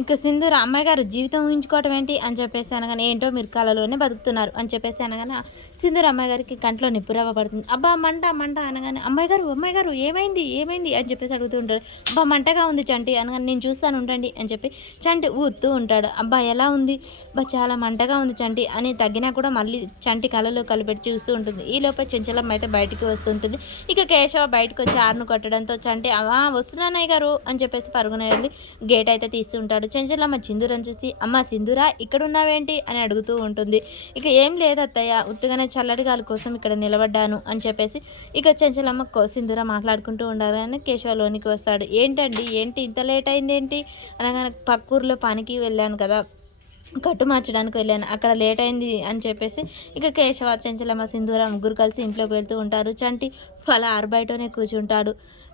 ఇక సింధూర అమ్మాయి గారు జీవితం ఊహించుకోవటం ఏంటి అని చెప్పేసి అనగానే, ఏంటో మీరు కలలోనే బతుకుతున్నారు అని చెప్పేసి అనగానే, సింధూర అమ్మాయి గారికి కంట్లో నిప్పురవ్వ పడుతుంది. అబ్బా మంట మంట అనగానే, అమ్మాయి గారు ఏమైంది ఏమైంది అని చెప్పేసి అడుగుతూ ఉంటాడు. అబ్బా మంటగా ఉంది చంటి అనగానే, నేను చూస్తాను ఉండండి అని చెప్పి చంటి ఊదుతూ ఉంటాడు. అబ్బా ఎలా ఉంది, అబ్బా చాలా మంటగా ఉంది చంటి అని తగ్గినా కూడా మళ్ళీ చంటి కలలో కలిపెట్టి చూస్తూ ఉంటుంది. ఈలోపే చెంచలమ్మ అయితే బయటికి వస్తుంటుంది. ఇక కేశవ బయటకు వచ్చి ఆరును కొట్టడంతో చంటి వస్తున్నానయ్య గారు అని చెప్పేసి పరుగున వెళ్ళి గేట్ అయితే తీస్తూ ఉంటాడు. చెంచలమ్మ సింధూరని చూసి, అమ్మ సింధూరా ఇక్కడ ఉన్నావేంటి అని అడుగుతూ ఉంటుంది. ఇక ఏం లేదు అత్తయ్య, ఉత్తుగానే చల్లటి గాలి కోసం ఇక్కడ నిలబడ్డాను అని చెప్పేసి ఇక చెంచలమ్మ సింధూర మాట్లాడుకుంటూ ఉండాలని కేశవలోనికి వస్తాడు. ఏంటండి ఏంటి ఇంత లేట్ అయింది ఏంటి అనగానే, పక్కూర్లో పనికి వెళ్ళాను కదా, కట్టు మార్చడానికి వెళ్ళాను, అక్కడ లేట్ అయింది అని చెప్పేసి ఇక కేశవ చెంచలమ్మ సింధూర ముగ్గురు కలిసి ఇంట్లోకి వెళ్తూ ఉంటారు. చంటి అలా ఆరుబయటనే కూర్చుంటాడు.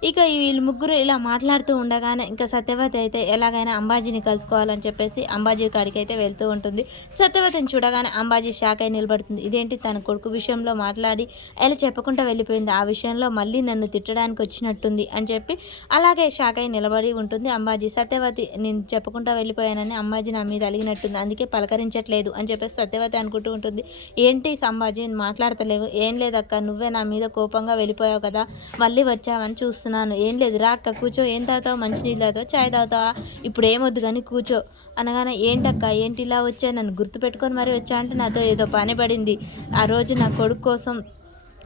ఇక వీళ్ళు ముగ్గురు ఇలా మాట్లాడుతూ ఉండగానే ఇంకా సత్యవతి అయితే ఎలాగైనా అంబాజీని కలుసుకోవాలని చెప్పేసి అంబాజీ కాడికి అయితే వెళ్తూ ఉంటుంది. సత్యవతిని చూడగానే అంబాజీ షాక్ అయి నిలబడుతుంది. ఇదేంటి తన కొడుకు విషయంలో మాట్లాడి ఎలా చెప్పకుండా వెళ్ళిపోయింది, ఆ విషయంలో మళ్ళీ నన్ను తిట్టడానికి వచ్చినట్టుంది అని చెప్పి అలాగే షాక్ అయి నిలబడి ఉంటుంది అంబాజీ. సత్యవతి నేను చెప్పకుండా వెళ్ళిపోయానని అంబాజీ నా మీద అలిగినట్టుంది, అందుకే పలకరించట్లేదు అని చెప్పేసి సత్యవతి అనుకుంటూ ఉంటుంది. ఏంటి సంబాజీ మాట్లాడతలేవు, ఏం లేదక్క, నువ్వే నా మీద కోపంగా వెళ్ళిపోయావు కదా, మళ్ళీ వచ్చావని చూస్తున్నాను, ఏం లేదు రా అక్క కూర్చో, ఏం తాగుతావు, మంచినీళ్ళు తాగుతావా, చాయ్ తాగుతావా, ఇప్పుడు ఏమొద్దు కానీ కూర్చో అనగానే, ఏంటక్క ఏంటి ఇలా వచ్చా, నన్ను గుర్తుపెట్టుకొని మరీ వచ్చా అంటే నాతో ఏదో పని పడింది, ఆ రోజు నా కొడుకు కోసం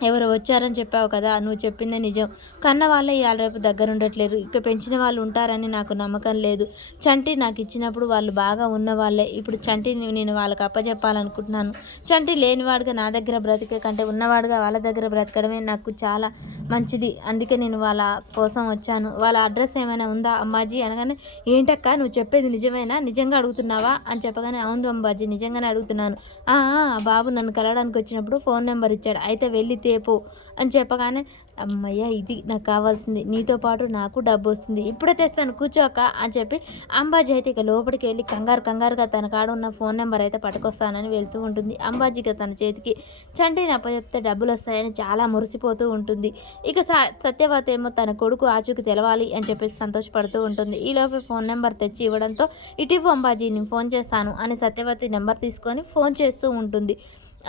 ఎవరు వచ్చారని చెప్పావు కదా, నువ్వు చెప్పిందే నిజం, కన్న వాళ్ళే ఇవాళ రేపు దగ్గర ఉండట్లేరు, ఇక పెంచిన వాళ్ళు ఉంటారని నాకు నమ్మకం లేదు, చంటి నాకు ఇచ్చినప్పుడు వాళ్ళు బాగా ఉన్నవాళ్ళే, ఇప్పుడు చంటిని నేను వాళ్ళకి అప్పచెప్పాలనుకుంటున్నాను, చంటి లేనివాడుగా నా దగ్గర బ్రతికే కంటే ఉన్నవాడుగా వాళ్ళ దగ్గర బ్రతకడమే నాకు చాలా మంచిది, అందుకే నేను వాళ్ళ కోసం వచ్చాను, వాళ్ళ అడ్రస్ ఏమైనా ఉందా అంబాజీ అనగానే, ఏంటక్క నువ్వు చెప్పేది నిజమేనా, నిజంగా అడుగుతున్నావా అని చెప్పగానే, అవును అంబాజీ నిజంగానే అడుగుతున్నాను, బాబు నన్ను కలవడానికి వచ్చినప్పుడు ఫోన్ నెంబర్ ఇచ్చాడు, అయితే వెళ్ళి తేపో అని చెప్పగానే, అమ్మయ్య ఇది నాకు కావాల్సింది, నీతో పాటు నాకు డబ్బు వస్తుంది, ఇప్పుడే తెస్తాను కూర్చోక అని చెప్పి అంబాజీ అయితే ఇక లోపలికి వెళ్ళి కంగారుగా తన కాడ ఉన్న ఫోన్ నెంబర్ అయితే పట్టుకొస్తానని వెళ్తూ ఉంటుంది. అంబాజీగా తన చేతికి చంటిని అప్పచెప్తే డబ్బులు వస్తాయని చాలా మురిసిపోతూ ఉంటుంది. ఇక సత్యవతి ఏమో తన కొడుకు ఆచూకి తెలవాలి అని చెప్పేసి సంతోషపడుతూ ఉంటుంది. ఈలోపే ఫోన్ నెంబర్ తెచ్చి ఇవ్వడంతో, ఇటీవు అంబాజీ నేను ఫోన్ చేస్తాను అని సత్యవతి నెంబర్ తీసుకొని ఫోన్ చేస్తూ ఉంటుంది.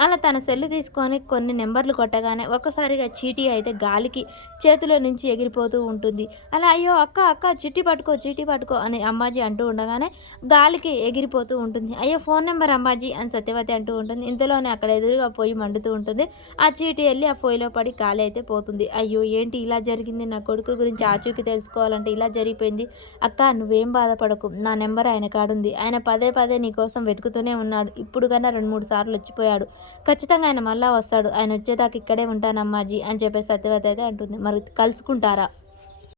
అలా తన సెల్లు తీసుకొని కొన్ని నెంబర్లు కొట్టగానే ఒక్కసారిగా చీటీ అయితే గాలికి చేతిలో నుంచి ఎగిరిపోతూ ఉంటుంది. అలా అయ్యో అక్క చీటీ పట్టుకో అని అంబాజీ అంటూ ఉండగానే గాలికి ఎగిరిపోతూ ఉంటుంది. అయ్యో ఫోన్ నెంబర్ అంబాజీ అని సత్యవతి అంటూ ఉంటుంది. ఇంతలోనే అక్కడ ఎదురుగా పొయ్యి మండుతూ ఉంటుంది. ఆ చీటీ వెళ్ళి ఆ పొయ్యిలో పడి గాలి అయితే పోతుంది. అయ్యో ఏంటి ఇలా జరిగింది, నా కొడుకు గురించి ఆచూకీ తెలుసుకోవాలంటే ఇలా జరిగిపోయింది, అక్క నువ్వేం బాధపడకు, నా నెంబర్ ఆయన కాడుంది, ఆయన పదే నీ కోసం వెతుకుతూనే ఉన్నాడు, ఇప్పుడు కన్నా 2-3 సార్లు వచ్చిపోయాడు, ఖచ్చితంగా ఆయన మళ్ళా వస్తాడు, ఆయన వచ్చేదాకా ఇక్కడే ఉంటానమ్మాజీ అని చెప్పేసి సత్యవతి అయితే అంటుంది. మరి కలుసుకుంటారా?